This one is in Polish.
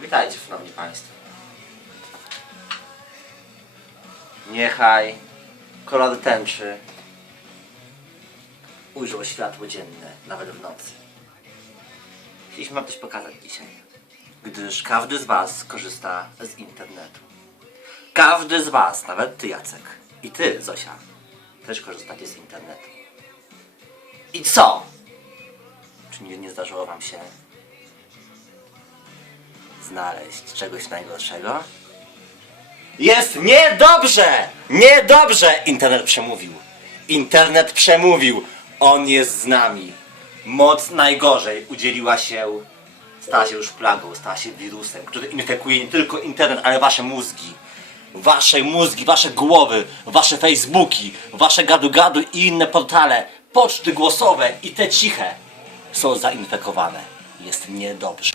Witajcie, szanowni państwo. Niechaj kolor tęczy ujrzał światło dzienne, nawet w nocy. Chcieliśmy wam coś pokazać dzisiaj, gdyż każdy z was korzysta z internetu. Każdy z was, nawet ty Jacek i ty Zosia, też korzystacie z internetu. I co? Czy nie, nie zdarzyło wam się znaleźć czegoś najgorszego? Jest niedobrze! Niedobrze! Internet przemówił. Internet przemówił. On jest z nami. Moc najgorzej udzieliła się, stała się już plagą, stała się wirusem, który infekuje nie tylko internet, ale wasze mózgi. Wasze mózgi, wasze głowy, wasze facebooki, wasze gadu-gadu i inne portale, poczty głosowe i te ciche są zainfekowane. Jest niedobrze.